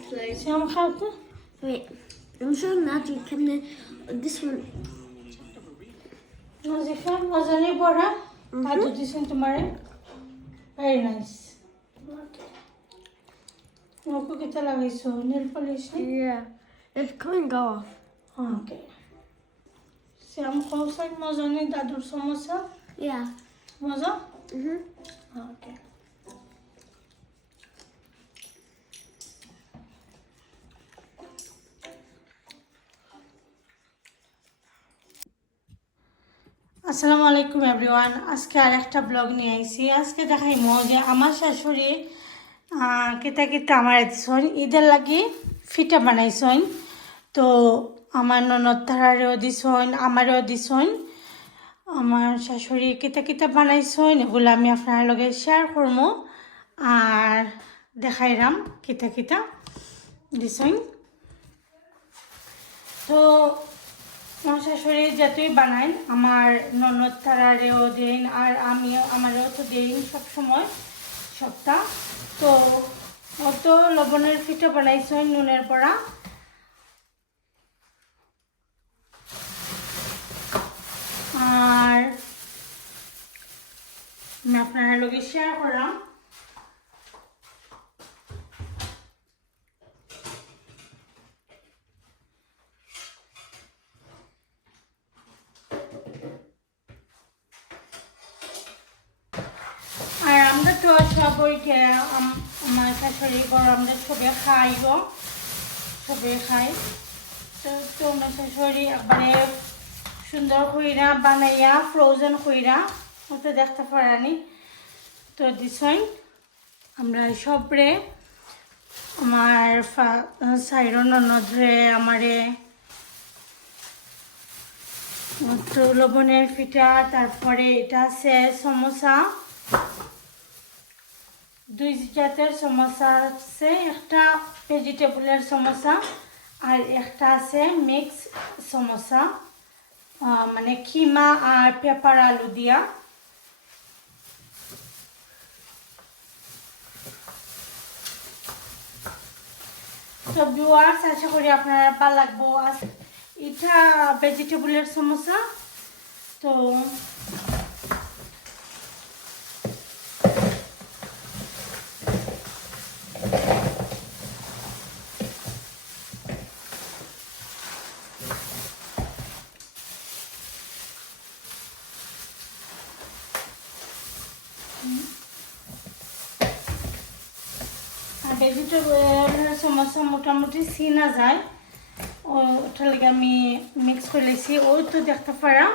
Sam খাওতো Wait, I'm sure not you can. This one. Nazifa মজানি পড়া কাজু দিছেন তোমারে ভেরি নাইস ওকে কিতা লাগাইছো nail polish Yeah, it's coming off. Okay Shyam খাওসাই মজানি দাদুর সমস্যা Yeah. মজা Mhm. ওকে আসসালামু আলাইকুম এভরিওয়ান আজকে আরেকটা ব্লগ নিয়ে আইছি আজকে দেখাইমো যে আমার শাশুড়ি কিতা কিতা আমার দিছন ঈদের লাগি ফিটা বানাইছন তো আমার ননদ তারারেও দিছন আমারও দিছন আমার শাশুড়ি কিতা কিতা বানাইছন এগুলো আমি আপনার লগে শেয়ার করবো আর দেখাইরাম কিতা কিতা দিছন তো আমার শাশুড়ি যতই বানাই আমার ননদ তারারেও দেন আর আমিও আমারও তো দেন সবসময় সপ্তাহ তো অত লবণের পিঠা বানাইছেন নুনের পড়া আর আমি আপনার লগে শেয়ার করলাম আর আমরা তো সবাইকে আমার শাশুড়ি ঘর আমরা সবে খাই গো সবে খাই তো আমার শাশুড়ি একবারে সুন্দর কইরা বানাইয়া ফ্রোজেন কইরা তো দেখতে পারানি তো দিছই আমরা সবরে আমার সাইরো ননদরে আমারে তো লবণের পিঠা তারপরে এটা আছে সমোসা দুই জাতের সমোসা আছে একটা ভেজিটেবলের সমোসা আর একটা আছে মিক্স সমোসা মানে কিমা আর পেপার আলু দিয়া তো ভিউয়ার্স আশা করি আপনারা ভালো লাগবো এটা ভেজিটেবলের সমোসা তো ভেজিটেবলের সমস্যা মোটামুটি চিনা যায় ওটার লাগে আমি মিক্স করে লেছি ওই তো দেখতে পারা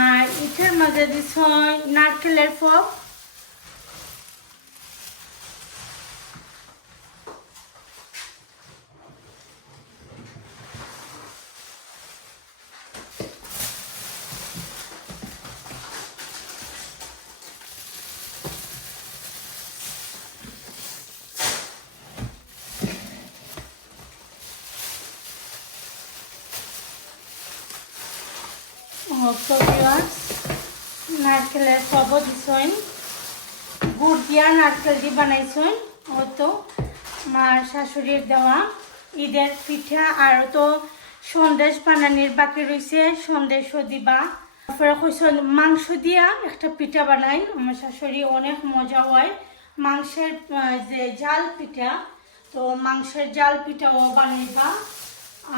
আর এটার মাঝে দিছ নারকেলের ফল নারকেলের ফব দিছন গুড় দিয়া নারকেল দিয়ে বানাইছন ও তো আমার শাশুড়ির দেওয়া ঈদের পিঠা আর তো সন্দেশ বানানির বাকি রয়েছে সন্দেশও দিবা তারপরে কইছন মাংস দিয়া একটা পিঠা বানাই আমার শাশুড়ি অনেক মজা হয় মাংসের যে জাল পিঠা তো মাংসের জাল পিঠাও বানাইবা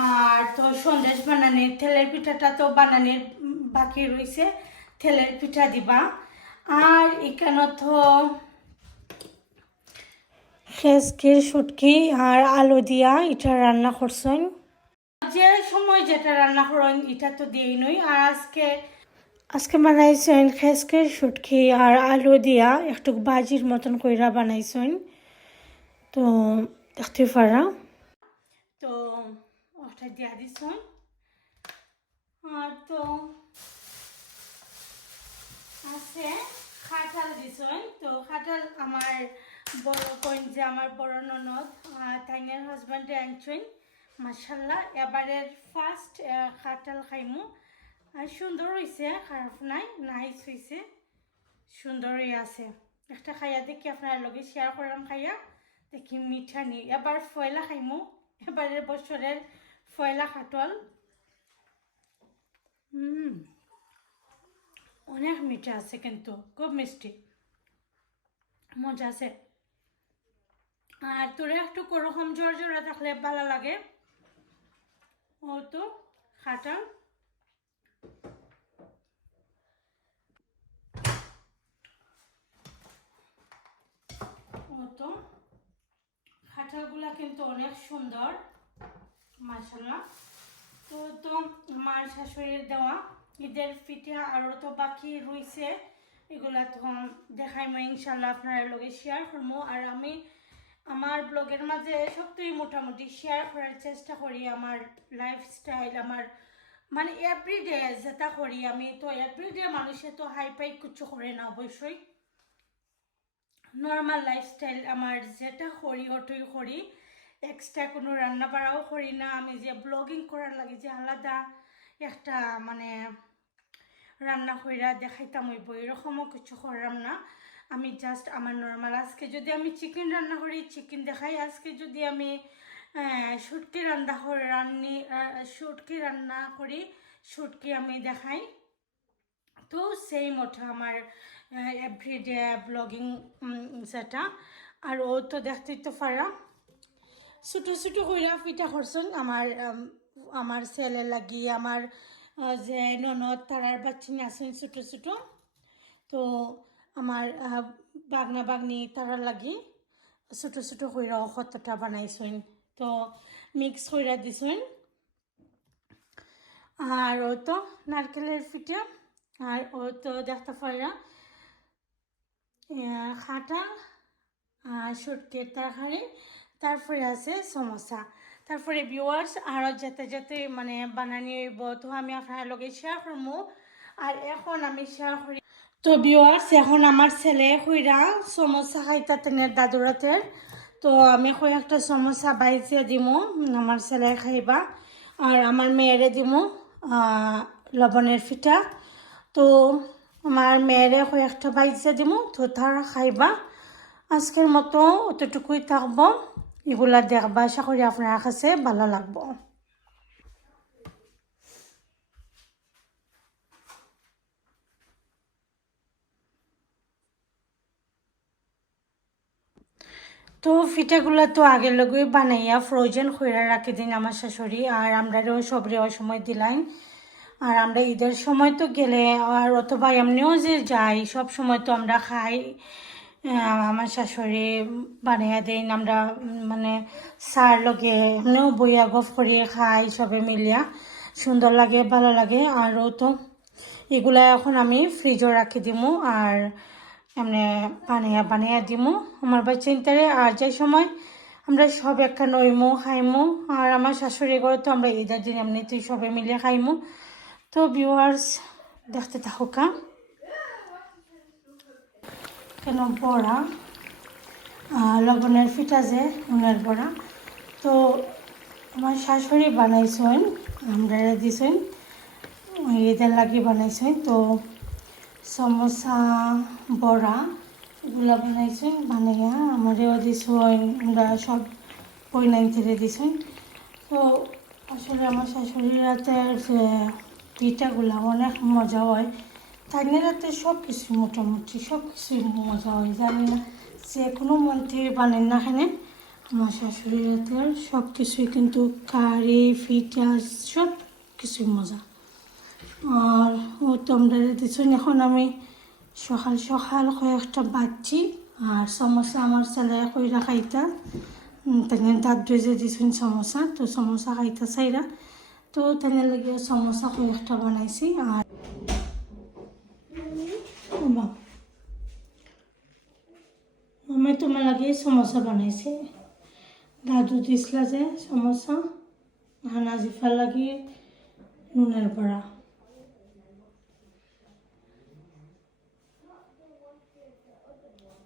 আর তো সন্দেশ বানানির তেলের পিঠাটা তো বানানির বাকি রয়েছে তেলের পিঠা দিবা আর এখানে তো খেসকির শুটকি আর আলু দিয়া এটা রান্না করছেন যে সময় যেটা রান্না করেন এটা তো দিয়েই নই আর আজকে বানাইছেন খেসকির শুটকি আর আলু দিয়া একটু ভাজির মতন কইরা বানাইছেন তো দেখতে পারা তো ওটা দিয়া দিছেন আর তো আছে খাটাল দিছন তো খাটাল আমার বড় কইন যে আমার বড় ননদ তাইনের হাজব্যান্ডে আনছেন মাশাআল্লাহ এবারের ফার্স্ট খাটাল খাইমু আর সুন্দর হয়েছে খারাপ নাই নাইস হয়েছে সুন্দরই আছে একটা খাইয়া দেখি আপনার লগে শেয়ার করলাম খাইয়া দেখি মিঠা নি এবার ফয়লা খাইমু এবারের বছরের ফয়লা খাটল অনেক মিঠা আছে কিন্তু খুব মিষ্টি মজা আছে আর তোরা একটু কোরকম জোর জোড়া থাকলে ভালো লাগে ও তো খাটা ও তো খাটাগুলা কিন্তু অনেক সুন্দর মাশাআল্লাহ তো আমার শাশুড়ির দেওয়া ঈদের পিঠা আরও তো বাকি রয়েছে এগুলা তো দেখাইমো ইনশাল্লাহ আপনার লগে শেয়ার করবো আর আমি আমার ব্লগের মাঝে সবটাই মোটামুটি শেয়ার করার চেষ্টা করি আমার লাইফস্টাইল আমার মানে এভরিডে যেটা করি আমি তো এভরিডে মানুষে তো হাইফাই কিছু করে না অবশ্যই নর্মাল লাইফস্টাইল আমার যেটা করি ওটাই করি এক্সট্রা কোনো রান্না বাড়াও করি না আমি যে ব্লগিং করার লাগে যে আলাদা একটা মানে রান্না কইরা দেখাইতাম হইব এরকমও কিছু করলাম না আমি জাস্ট আমার নর্মাল আজকে যদি আমি চিকেন রান্না করি চিকেন দেখাই আজকে যদি আমি শুটকি শুটকি রান্না করি শুটকি আমি দেখাই তো সেই মতো আমার এভরিডে ব্লগিং যেটা আর ও তো দেখতেই তো পারা ছোটো ছোটো কইরা পিঠা করছেন আমার ছেলে লাগি আমার যে ননদ তারার বাচ্চিনি আছেন ছোটো ছোটো তো আমার বাগনা বাগনি তারা লাগি ছোটো ছোটো কইরা কতটা বানাইছেন তো মিক্স কইরা দিছেন আর ও তো নারকেলের পিঠা আর ও তো দেখতে পারা খাটা আর শুটকির তরকারি তারপরে আছে সমোসা তারপরে ভিউয়ার্স আরও যেতে যেতে মানে বানানি হইব তো আমি আপনার লগে শেয়ার করবো আর এখন আমি শেয়ার করি তো ভিউয়ার্স এখন আমার ছেলে কইরা সমোসা খাইতা তেনের দাদুরাতের তো আমি কয়েকটা সমোসা বাইছিয়ে দিমু আমার ছেলে খাইবা আর আমার মেয়েরে দিমু লবণের পিঠা তো আমার মেয়েরে কয়েকটা বাইছিয়ে দিমু তো তারা খাইবা আজকের মতো অতটুকুই থাকবো এগুলা দেখবা আশা করি আপনার কাছে ভালো লাগবো তো পিঠাগুলো তো আগের লগেই বানাইয়া ফ্রোজেন কইরা রাখি দিন আমার শাশুড়ি আর আমরাও সবরে ওই সময় দিলাই আর আমরা ঈদের সময় তো গেলে আর অথবা এমনিও যে যাই সব সময় তো আমরা খাই আমার শাশুড়ি বানিয়ে দেন আমরা মানে চার লগে এমনিও বইয়া গফ করিয়ে খাই সবে মিলিয়া সুন্দর লাগে ভালো লাগে আরও তো এগুলা এখন আমি ফ্রিজও রাখি দিমু আর এমনি বানিয়ে দিমু আমার বাচ্চাইনটারে আর যে সময় আমরা সব একটা নইমু খাইমু আর আমার শাশুড়ি ঘরে তো আমরা ঈদের দিন এমনিতেই সবে মিলিয়ে খাইমু তো ভিউয়ার্স দেখতে থাকুকা কেন বড়া লবণের পিঠা যে উনের বড়া তো আমার শাশুড়ি বানাইছেন আমরা দিছেন ঈদের লাগি বানাইছেন তো সমোসা বড়া এগুলো বানাইছেন বানাইয়া আমারও দিছেন আমরা সব বইনাইন থেকে দিছেন তো আসলে আমার শাশুড়ির রাতের যে পিঠাগুলো অনেক মজা হয় তাইনের রাতে সব কিছু মোটামুটি সব কিছুই মজা হয় জানি না যে কোনো মন থেকে বানেন না এখানে আমার শাশুড়ির রাতের সব কিছুই কিন্তু কারি পিঠা সব কিছুই মজা আর ও তোমরা দিচ্ছেন এখন আমি সকাল সকাল কয়েকটা বাচ্চি আর সমোসা আমার ছেলে কইরা খাইতা তেনে দাঁত ধুয়ে দিচ্ছেন সমোসা তো সমোসা খাইতা চাইরা তো তেনে লাগে সমোসা কয়েকটা বানাইছি আর আমি তোমার লাগে সমোসা বানাইছি দাদু দিছিলা যে সমোসা নাজিফার লাগে নুনের বড়া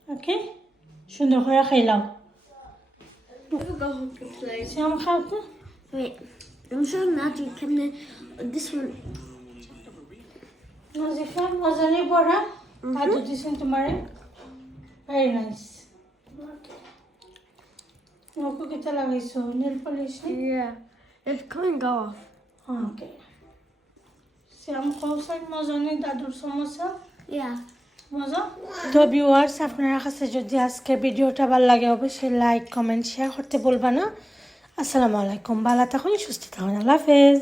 ওকে সুন্দর করে খাইলাম শ্যাম খাও তো Wait, I'm sure Natu can this one. Nazifa মজানি বড়া দাদু দিছেন তোমারে ভেরি নাইস ওকে কিতা লাগাইছো nail polish Yeah. It's coming off. Okay Shyam Kaushal মজা নেই দাদুর সমস্যা Yeah. মজা তো ভিউয়ার্স আপনার কাছে যদি আজকে ভিডিওটা ভালো লাগে অবশ্যই লাইক কমেন্ট শেয়ার করতে বলবা না আসসালামু আলাইকুম ভালো থাকুন সুস্থ থাকুন আল্লাহ হাফেজ